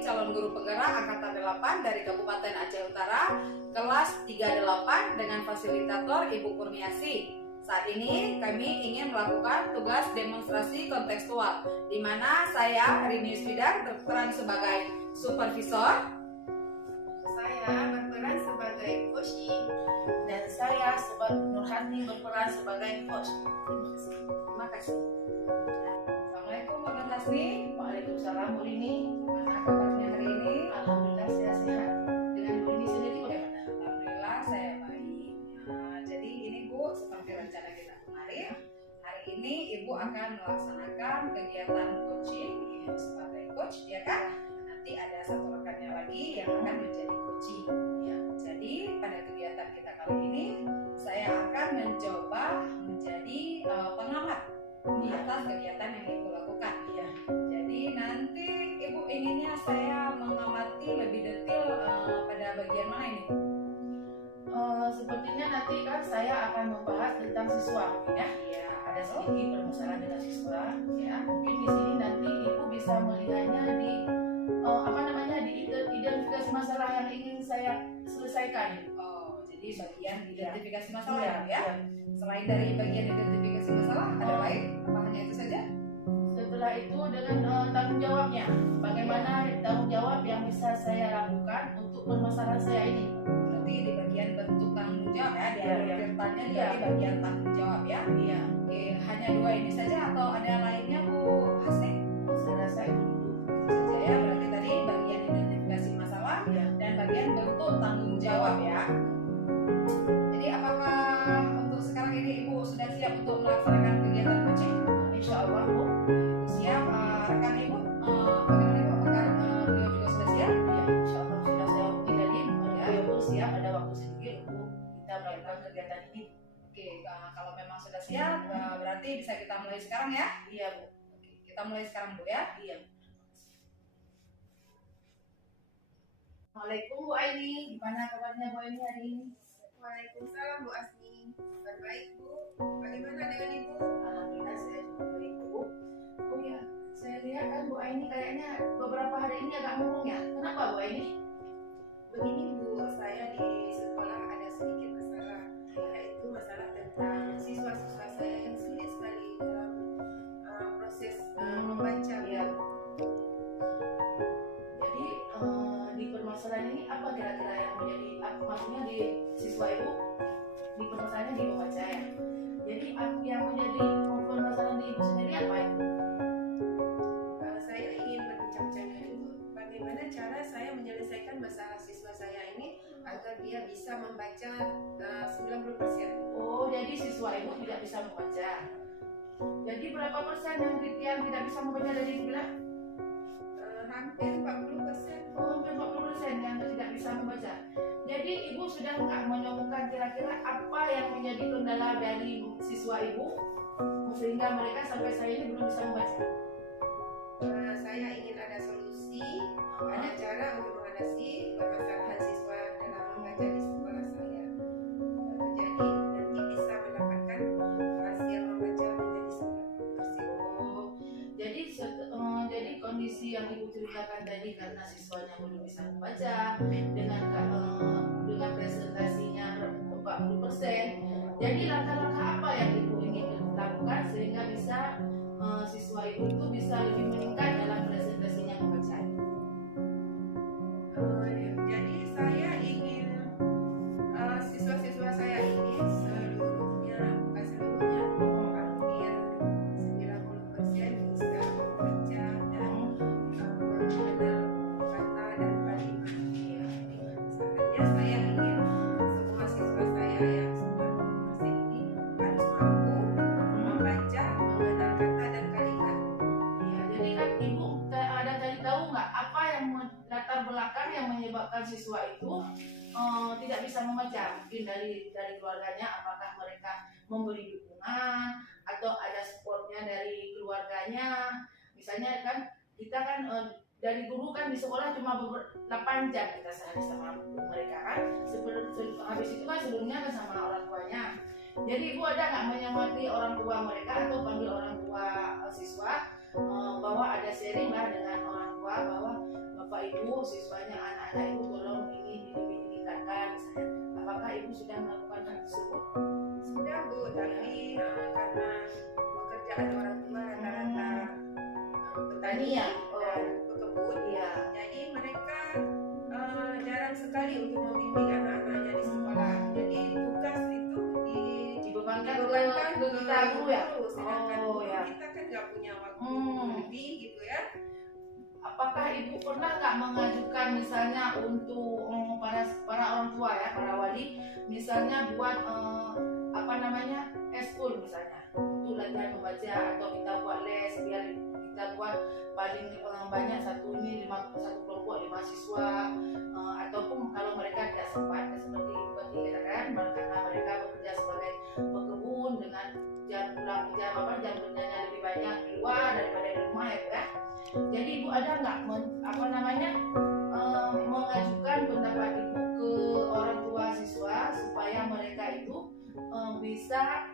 calon guru penggerak Angkatan 8 dari Kabupaten Aceh Utara, kelas 38 dengan fasilitator Ibu Kurniasi. Saat ini kami ingin melakukan tugas demonstrasi kontekstual, di mana saya, Rini Yusfidar, berperan sebagai supervisor. Saya berperan sebagai coach, dan saya Sobat Nurhani berperan sebagai coach. Terima kasih. Assalamualaikum Mbak Hasni. Waalaikumsalam Bu Rini. Gimana kabarnya hari ini? Alhamdulillah saya sehat. Dengan Bu Rini sendiri bagaimana? Alhamdulillah saya baik. Jadi ini Bu, seperti rencana kita kemarin, hari ini Ibu akan melaksanakan kegiatan coaching sebagai coach, ya kan? Nanti ada satu rekannya lagi yang akan menjadi coaching. Ya. Jadi pada kegiatan kita kali ini, saya akan mencoba menjadi pengamat di atas kegiatan yang Ibu lakukan. Iya. Jadi nanti Ibu inginnya saya mengamati lebih detail pada bagian mana ini? Sepertinya nanti kan saya akan membahas tentang siswa mungkin ya. Iya, Ada sedikit permasalahan dengan siswa. Ya, mungkin di sini nanti Ibu bisa melihatnya di identifikasi masalah yang ingin saya selesaikan. Oh, jadi bagian identifikasi masalah Iya, ya? iya. Selain dari bagian identifikasi masalah, ada lain? Apa hanya itu saja? Setelah itu dengan tanggung jawabnya, bagaimana tanggung jawab yang bisa saya lakukan untuk permasalahan saya ini. Berarti di bagian bentuk tanggung jawab ya, di Iya, iya. ceritanya Iya. di bagian tanggung jawab ya. Iya, Oke, hanya dua ini saja atau ada lainnya Bu Hasni? saya rasa itu dulu. Itu saja ya, berarti tadi bagian identifikasi masalah Iya. dan bagian bentuk tanggung jawab ya. Jadi apakah untuk sekarang ini Ibu sudah siap untuk melaksanakan kegiatan coaching? Insya Allah Bu. Siap, rekan Ibu? Bagaimana Ibu? Apakah beliau juga sudah siap? Ya, insya Allah sudah saya tinggalin. Beliau pun siap, ada waktu sedikit untuk kita melakukan kegiatan ini. Oke, kalau memang sudah siap, berarti bisa kita mulai sekarang ya? Iya Bu. Oke, kita mulai sekarang Bu ya. Iya. Assalamualaikum Bu Aini. Gimana kabarnya Bu Aini hari ini? Waalaikumsalam Bu Asni. Baik Bu. Bagaimana dengan Ibu? Alhamdulillah saya juga baik Bu. Oh ya, saya lihat kan Bu Aini kayaknya beberapa hari ini agak murung ya. Kenapa Bu Aini? Begini Bu, saya di sekolah ada sedikit masalah, yaitu masalah tentang siswa-siswa saya yang sulit sekali dalam proses membaca. Ya. Jadi di permasalahan ini apa kira-kira yang menjadi maksudnya di siswa Ibu di permasalahan di membaca ya. Jadi yang menjadi permasalahan di Ibu sendiri apa Ibu? Saya ingin berbincang-bincang dengan Ibu, bagaimana cara saya menyelesaikan masalah siswa saya ini agar dia bisa membaca 90%. Oh, jadi siswa Ibu tidak bisa membaca. Jadi berapa persen yang tidak bisa membaca dari Ibu bilang? Hampir 40%. Oh, hampir 40% yang tidak bisa membaca. Jadi Ibu sudah nggak menemukan kira-kira apa yang menjadi kendala dari siswa Ibu sehingga mereka sampai saat ini belum bisa membaca? Saya ingin ada solusi, ada cara untuk mengatasi permasalahan siswa dalam membaca di sekolah saya. Jadi nanti bisa mendapatkan hasil membaca menjadi 90%. Oh, jadi kondisi yang Ibu ceritakan tadi karena siswanya belum bisa membaca dengan presentasinya 40%. Jadi langkah-langkah apa yang Ibu ingin lakukan sehingga bisa siswa Ibu itu bisa lebih meningkat dalam presentasinya membaca? Jadi saya ingin siswa-siswa saya ini seluruhnya, bukan seluruhnya, hampir 90% bisa membaca dan mengenal kata dan kalimat. Misalnya saya ingin semua siswa saya yang 90% ini harus mampu membaca, mengenal kata dan kalimat. Ya, jadi kan Ibu ada tadi tahu nggak apa yang latar belakang yang menyebabkan siswa itu tidak bisa membaca? Mungkin dari keluarganya, apakah mereka memberi dukungan atau ada supportnya dari keluarganya? Misalnya kan kita kan dari guru kan di sekolah cuma 8 jam kita sehari sama mereka kan. Habis itu kan sebelumnya kan sama orang tuanya. Jadi Ibu ada nggak menyemangati orang tua mereka atau panggil orang tua siswa bahwa ada sharing lah dengan orang tua bahwa Bapak Ibu siswanya anak-anak Ibu tolong ini lebih ditingkatkan misalnya. Apakah Ibu sudah melakukan hal tersebut? Sudah Bu, tapi karena pekerjaan orang tua rata-rata petani ya? dan pekebun, Iya. jadi mereka jarang sekali untuk membimbing anak-anaknya di sekolah. Jadi tugas itu Dibebankan dibebankan ke kita guru ya? guru, sedangkan Oh, guru ya. kita kan nggak punya waktu Hmm. lebih gitu ya. Apakah Ibu pernah nggak mengajukan misalnya untuk para orang tua ya, para wali, misalnya buat apa namanya eskul misalnya untuk latihan membaca, atau kita buat les biar kita buat paling banyak satu kelompok 5 siswa, ataupun kalau mereka tidak sempat seperti katakan karena mereka bekerja sebagai pekebun dengan jam kerjanya lebih banyak di luar daripada di rumah ya. Jadi Ibu ada nggak mengajukan pendapat Ibu ke orang tua siswa supaya mereka itu bisa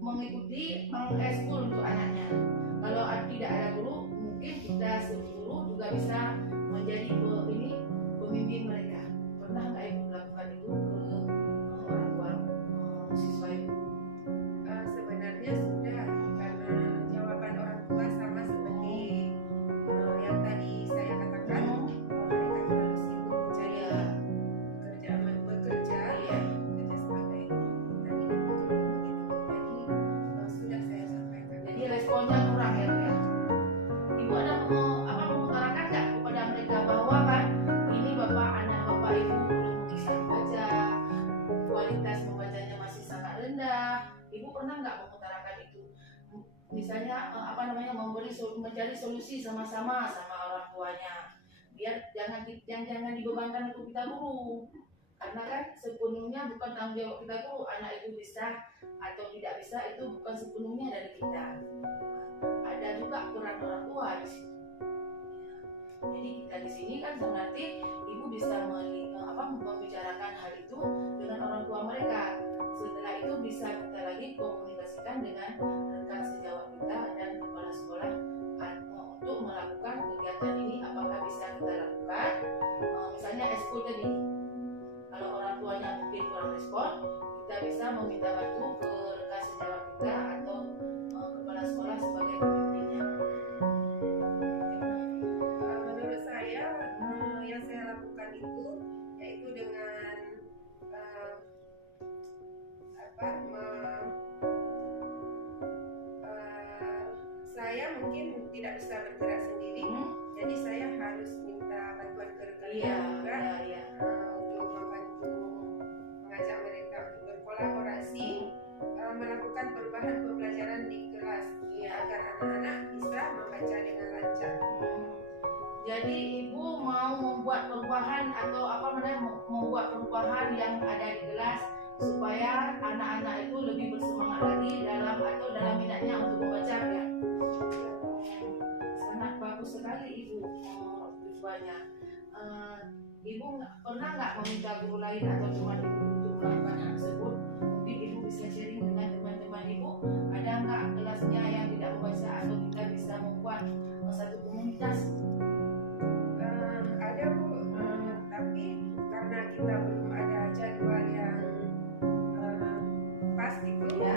mengikuti eskul untuk anaknya. Kalau tidak ada guru, mungkin kita sebagai guru juga bisa menjadi pemimpin mereka. Pernah nggak Ibu melakukan itu ke orang tua siswa Ibu? Sebenarnya sudah, karena jawaban orang tua sama seperti yang tadi saya katakan, bahwa mereka terlalu sibuk mencari bekerja sebagai petani dan pekebun begitu. Jadi sudah saya sampaikan. Jadi responnya kurang ya Bu ya. Ibu ada mengutarakan nggak kepada mereka bahwa kan ini anak bapak Ibu belum bisa membaca, kualitas membacanya masih sangat rendah. Ibu pernah nggak mengutarakan itu? Misalnya mencari solusi sama-sama sama orang tuanya, biar jangan dibebankan untuk kita guru, karena kan sepenuhnya bukan tanggung jawab kita guru. Anak itu bisa atau tidak bisa itu bukan sepenuhnya dari kita. Ada juga peran orang tua di sini. Jadi kita di sini kan berarti Ibu bisa membicarakan hal itu dengan orang tua mereka. Setelah itu bisa kita lagi komunikasikan dengan rekan sejawat kita dan kepala sekolah untuk melakukan kegiatan ini. Apakah bisa kita lakukan? Misalnya eskul tadi, kalau orang tuanya mungkin kurang respon, kita bisa meminta bantu ke rekan sejawat kita atau kepala sekolah sebagai pemimpinnya. Menurut saya, yang saya lakukan itu yaitu dengan saya mungkin tidak bisa bergerak sendiri, jadi saya harus minta bantuan ke rekan juga untuk membantu mengajak mereka untuk berkolaborasi, melakukan perubahan pembelajaran di kelas agar anak-anak bisa membaca dengan lancar. Jadi Ibu mau membuat perubahan atau membuat perubahan yang ada di kelas supaya anak-anak itu lebih bersemangat lagi dalam minatnya untuk membaca ya. Sangat bagus sekali Ibu tujuannya. Ibu pernah nggak meminta guru lain atau teman Ibu untuk melakukan hal tersebut? Mungkin Ibu bisa sharing dengan teman-teman Ibu. Ada nggak kelasnya yang tidak membaca atau kita bisa membuat satu komunitas? Ada Bu, tapi karena kita belum ada jadwal yang pas gitu ya,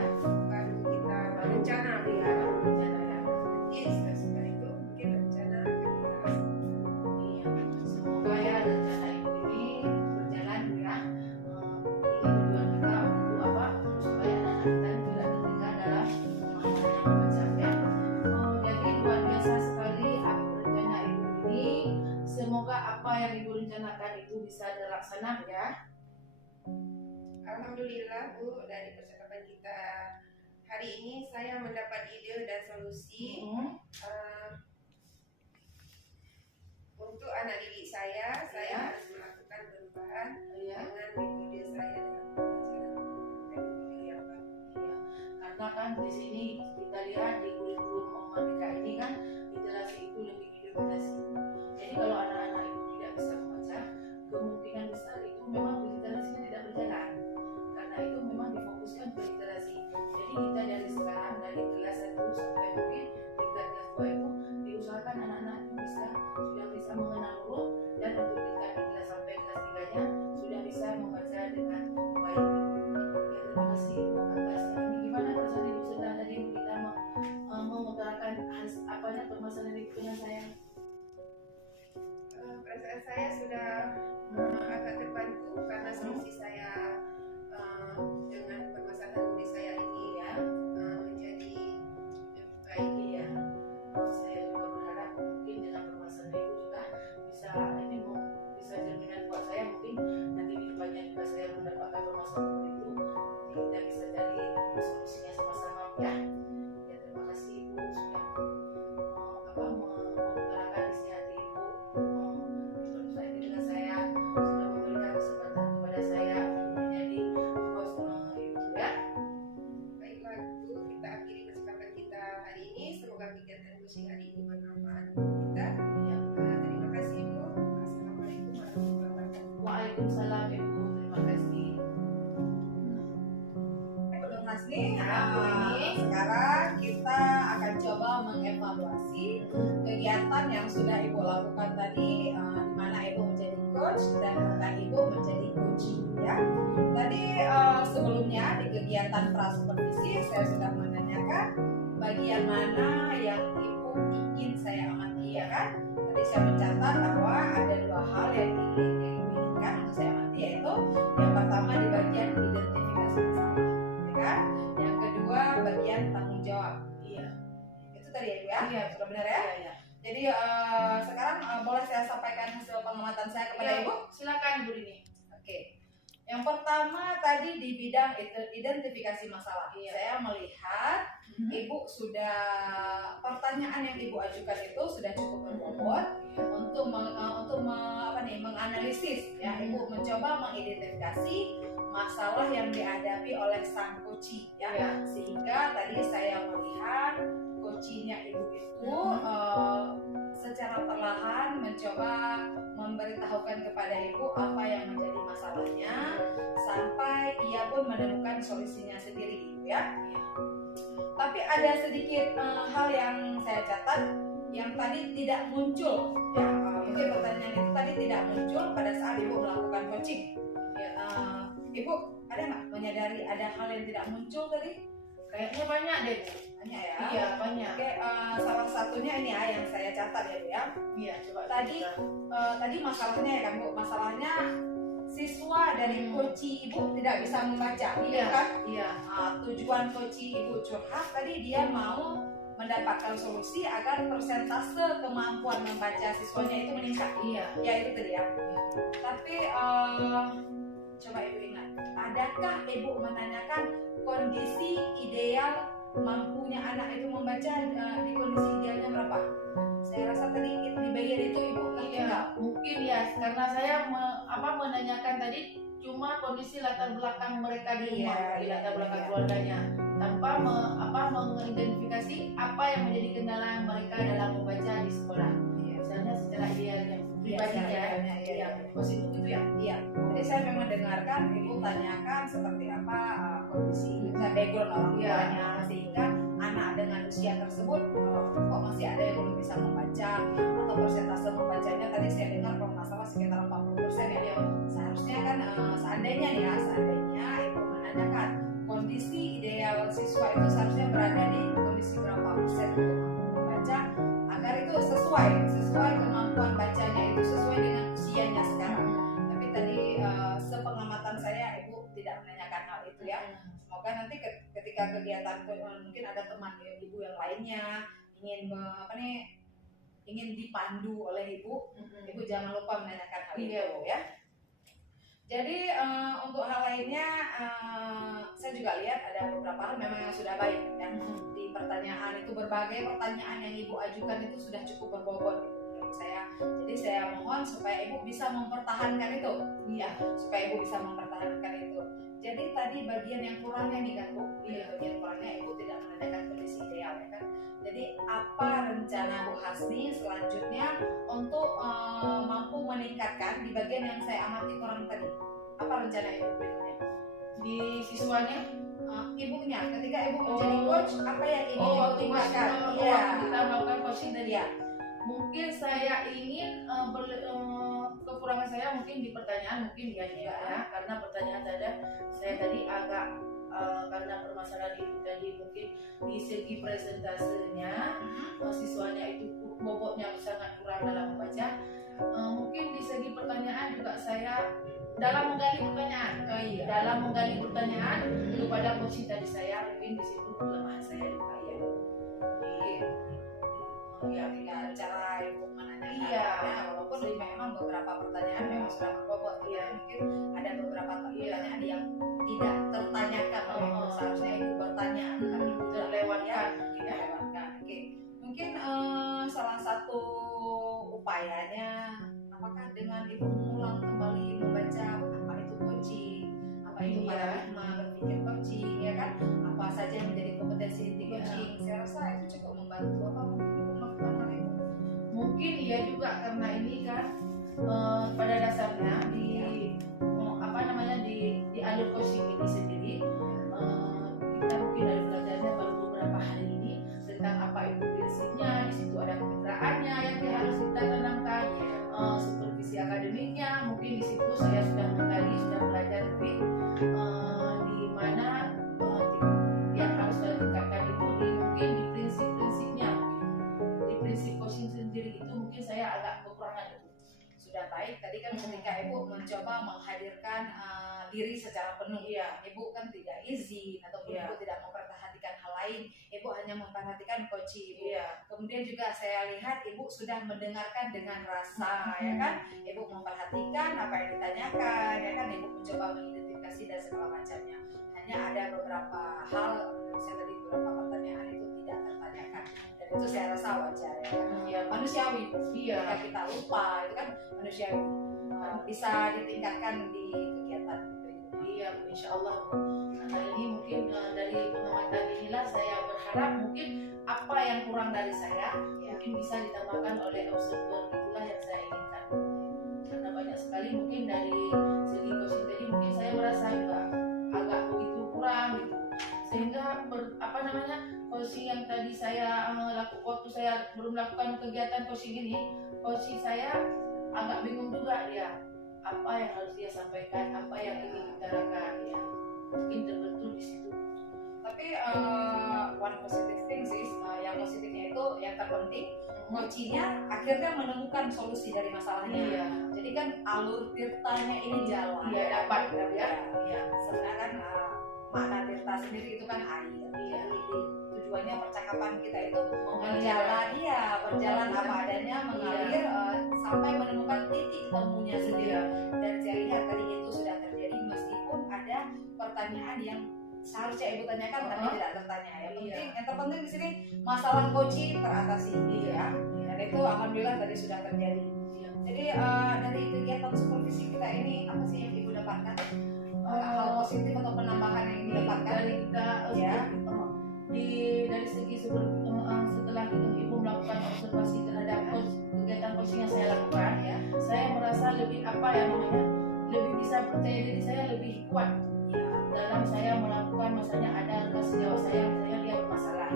baru kita rencana ya. Nanti setelah itu mungkin rencana akan kita laksanakan. Iya, semoga ya rencana Ibu ini berjalan ya. Ini tujuan kita untuk supaya anak-anak kita tidak tertinggal dalam memahami membaca ya. Jadi luar biasa sekali rencana Ibu ini. Semoga apa yang Ibu rencanakan itu bisa terlaksana ya. Alhamdulillah Bu, dari percakapan kita hari ini saya mendapat ide dan solusi untuk anak didik saya harus melakukan perubahan dengan metode saya dalam pembelajaran teknologi yang baru. Karena kan di sini kita lihat di kurikulum mereka ini kan literasi itu lebih didominasi. Jadi kalau anak-anak itu tidak bisa membaca, kemungkinan besar itu memang literasinya tidak berjalan. Karena itu memang difokuskan ke literasi. Jadi kita dari sekarang dari kelas 1 sampai mungkin tingkat kelas 2 itu saya sudah agak terbantu karena solusi saya dengan permasalahan murid saya ini ya menjadi lebih baik. Iya, saya juga berharap mungkin dengan permasalahan itu juga bisa ini bisa jaminan buat saya, mungkin nanti di depannya juga saya mendapatkan permasalahan itu, jadi kita bisa cari solusinya sama-sama ya. Ya, terima kasih Ibu sudah mengutarakan isi hati Ibu ini dengan saya, sudah memberikan kesempatan kepada saya untuk menjadi host Ibu ya. Baiklah Bu, kita akhiri kesempatan kita hari ini. Semoga kegiatan coaching hari ini bermanfaat untuk kita. Ya. Terima kasih Bu. Assalamualaikum warahmatullahi wabarakatuh. Waalaikumsalam Ibu, terima kasih. Belum Hasni, sekarang kita akan coba mengevaluasi kegiatan yang sudah Ibu lakukan tadi, di mana Ibu menjadi coach dan bukan Ibu menjadi coaching ya. Tadi sebelumnya di kegiatan prasupervisi saya sudah menanyakan bagian mana yang Ibu ingin saya amati ya kan. Tadi saya mencatat bahwa ada dua hal yang ingin Ibu inginkan untuk saya amati, yaitu yang pertama di bagian identifikasi masalah ya kan. Yang kedua bagian tanggung jawab. Iya. Itu tadi ya Ibu ya? Iya. Sudah benar ya? Iya. Jadi sekarang boleh saya sampaikan hasil pengamatan saya kepada Iya, Ibu? silakan Ibu Rini. Oke. Yang pertama tadi di bidang identifikasi masalah. Iya. Saya melihat Ibu sudah, pertanyaan yang Ibu ajukan itu sudah cukup berbobot untuk menganalisis ya. Ibu mencoba mengidentifikasi masalah yang dihadapi oleh sang coachee ya. Iya. Sehingga tadi saya melihat coachingnya Ibu itu secara perlahan mencoba memberitahukan kepada Ibu apa yang menjadi masalahnya sampai ia pun menemukan solusinya sendiri gitu ya. Tapi ada sedikit hal yang saya catat yang tadi tidak muncul ya. Mungkin pertanyaan itu tadi tidak muncul pada saat Ibu melakukan coaching ya. Ibu ada nggak menyadari ada hal yang tidak muncul tadi? Kayaknya banyak deh Bu. Banyak ya. Iya, banyak. Oke, salah satunya ini ya yang saya catat ya Bu ya. Iya, coba Tadi tadi masalahnya ya kan Bu, masalahnya siswa dari coachee Ibu tidak bisa membaca, Iya. kan? Iya. Tujuan coachee Ibu curhat tadi dia mau mendapatkan solusi agar persentase kemampuan membaca siswanya itu meningkat. Iya. Ya itu tadi ya. Tapi coba Ibu ingat, adakah Ibu menanyakan kondisi ideal mampunya anak itu membaca, di kondisi idealnya berapa? Saya rasa tadi di bagian itu Ibu Iya, mungkin ya karena saya menanyakan tadi cuma kondisi latar belakang mereka di rumah, Iya, di latar belakang iya. keluarganya, tanpa mengidentifikasi apa yang menjadi kendala mereka dalam membaca di sekolah. Misalnya secara ideal yang pribadinya, iya. positif itu ya. Iya, jadi saya memang dengarkan Ibu tanyakan seperti apa kondisi background orang tuanya sehingga anak dengan usia tersebut kok masih ada yang belum bisa membaca atau persentase membacanya tadi saya dengar kalau nggak salah sekitar 40% ya. Seharusnya kan seandainya Ibu menanyakan kondisi ideal siswa itu seharusnya berada di kondisi berapa persen untuk mampu membaca agar itu sesuai kemampuan bacanya itu sesuai dengan usianya sekarang. Tapi tadi sepengamatan saya Ibu tidak menanyakan hal itu ya. Semoga nanti ketika kegiatan mungkin ada teman Ibu yang lainnya ingin dipandu oleh Ibu jangan lupa menanyakan hal itu ya. Jadi untuk hal lainnya saya juga lihat ada beberapa hal memang yang sudah baik ya. Di pertanyaan itu berbagai pertanyaan yang Ibu ajukan itu sudah cukup berbobot menurut saya. Jadi saya mohon supaya Ibu bisa mempertahankan itu ya, supaya Ibu bisa mempertahankan itu. Jadi tadi bagian yang kurangnya nih kan Bu, bagian kurangnya Ibu tidak menanyakan kondisi ideal ya kan. Jadi apa rencana Bu Hasni selanjutnya untuk mampu meningkatkan di bagian yang saya amati kurang tadi? Apa rencana Ibu berikutnya? Di siswanya, Ibunya, ketika Ibu menjadi coach, apa yang ingin Ibu waktu tingkatkan? waktu kita melakukan coaching tadi ya. Mungkin saya ingin kekurangan saya mungkin di pertanyaan mungkin ya karena pertanyaan saya tadi agak karena permasalahan itu tadi mungkin di segi presentasenya siswanya itu bobotnya sangat kurang dalam membaca. Mungkin di segi pertanyaan juga saya dalam menggali pertanyaan, dalam menggali pertanyaan kepada coaching tadi saya mungkin di situ kelemahan saya juga ya. Ya, tinggal cara ibu menanyakan. Iya. Ya, walaupun memang beberapa pertanyaan memang sudah berbobot, ya mungkin ada beberapa pertanyaan yang tidak tertanyakan oleh ibu. Seharusnya ibu bertanya, tapi ibu terlewatkan, dilewatkan. Oke, mungkin salah satu upayanya, apakah dengan ibu mengulang kembali membaca apa itu coaching, apa itu paradigma berpikir coaching, ya kan? Apa saja yang menjadi kompetensi inti coaching? Saya rasa itu cukup membantu. Apa mungkin ibu melakukan hal itu? Mungkin iya juga karena ini kan pada dasarnya di di alur coaching ini sendiri kita mungkin dari belajarnya baru beberapa hari ini tentang apa itu prinsipnya, di situ ada kemitraannya yang harus kita tanamkan, supervisi akademiknya, mungkin di situ saya sudah menggali, sudah belajar lebih di mana yang harus saya tingkatkan itu mungkin di prinsip-prinsipnya, di prinsip coaching sendiri itu mungkin saya agak kekurangan itu. Sudah baik tadi kan ketika ibu mencoba menghadirkan diri secara penuh, ya ibu kan tidak izin ataupun ibu tidak memperhatikan hal lain, ibu hanya memperhatikan coaching. Kemudian juga saya lihat ibu sudah mendengarkan dengan rasa, ya kan, ibu memperhatikan apa yang ditanyakan, ya kan, ibu mencoba mengidentifikasi dan segala macamnya. Hanya ada beberapa hal, saya tadi beberapa pertanyaan itu tidak tertanyakan, dan itu saya rasa wajar, ya kan, ya manusiawi. Jika kita lupa itu kan manusiawi, bisa ditingkatkan di kegiatan. Iya, insya Allah. Nah, ini mungkin dari pengamatan inilah saya berharap mungkin apa yang kurang dari saya mungkin bisa ditambahkan oleh observer, itulah yang saya inginkan. Karena banyak sekali mungkin dari segi coaching tadi mungkin saya merasa juga agak begitu kurang gitu. Sehingga coaching yang tadi saya lakukan waktu saya belum melakukan kegiatan coaching ini, coaching saya agak bingung juga ya. Apa yang harus dia sampaikan, apa yang ingin ditarakan, ya mungkin terbentuk di situ. Tapi one positive thing sih, yang positifnya itu yang terpenting, coachingnya akhirnya menemukan solusi dari masalahnya. Jadi kan alur tirtanya ini jalan. Dapat ya. Sebenarnya kan makna tirta sendiri itu kan air. Jadi tujuannya percakapan kita itu berjalan apa adanya, mengalir sampai menemukan titik temunya sendiri. Dan saya lihat tadi itu sudah terjadi meskipun ada pertanyaan yang seharusnya ibu tanyakan tapi tidak tertanya. Yang terpenting di sini masalah coaching teratasi, ya. Dan itu alhamdulillah tadi sudah terjadi. Jadi dari kegiatan supervisi kita ini apa sih yang ibu dapatkan? Hal positif atau penambahan yang didapatkan dari kita dari segi setelah ibu melakukan observasi terhadap kegiatan coaching yang saya lakukan, saya merasa lebih lebih bisa percaya diri, saya lebih kuat dalam saya melakukan, misalnya ada sejauh saya lihat masalah,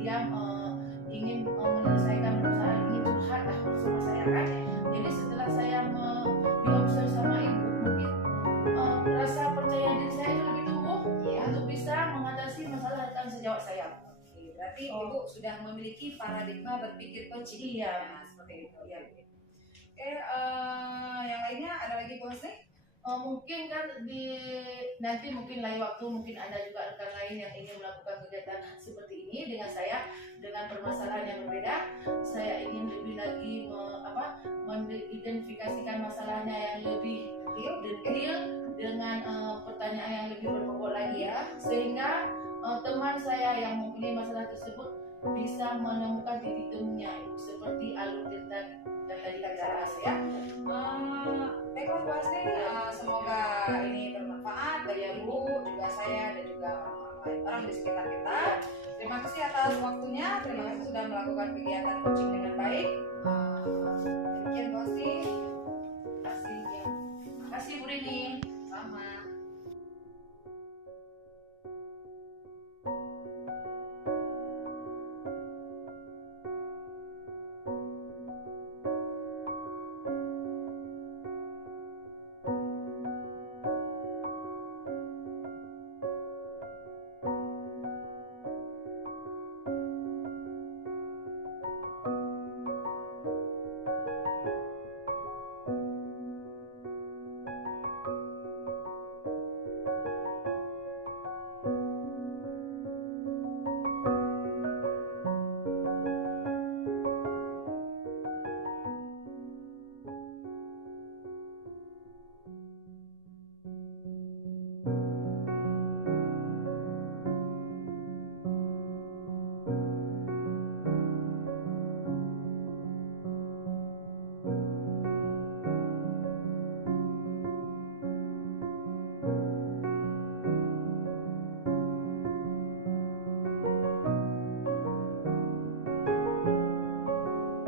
dia ingin menyelesaikan masalah, ingin curhat bersama saya kan. Jadi setelah saya diobserv sama ibu, mungkin rasa percaya diri saya itu lebih tumbuh untuk bisa mengatasi masalah datang sejauh saya. Berarti ibu sudah memiliki paradigma berpikir coaching. Seperti itu. Yang lainnya ada lagi Bu Hasni? Mungkin kan nanti mungkin lain waktu mungkin ada juga rekan lain yang ingin melakukan kegiatan seperti ini dengan saya, dengan permasalahan yang berbeda. Saya ingin lebih lagi mengidentifikasikan masalahnya yang lebih detail dengan pertanyaan yang lebih berbobot lagi, sehingga teman saya yang mempunyai masalah tersebut bisa menemukan titik temunya, seperti alur cerita dan tadi kata saya. Baiklah Bu Hasni, semoga ini bermanfaat bagi ibu, juga saya dan juga orang di sekitar kita. Terima kasih atas waktunya, terima kasih sudah melakukan kegiatan coaching dengan baik. Demikian Bu Hasni. Terima kasih Bu Rini. Sama.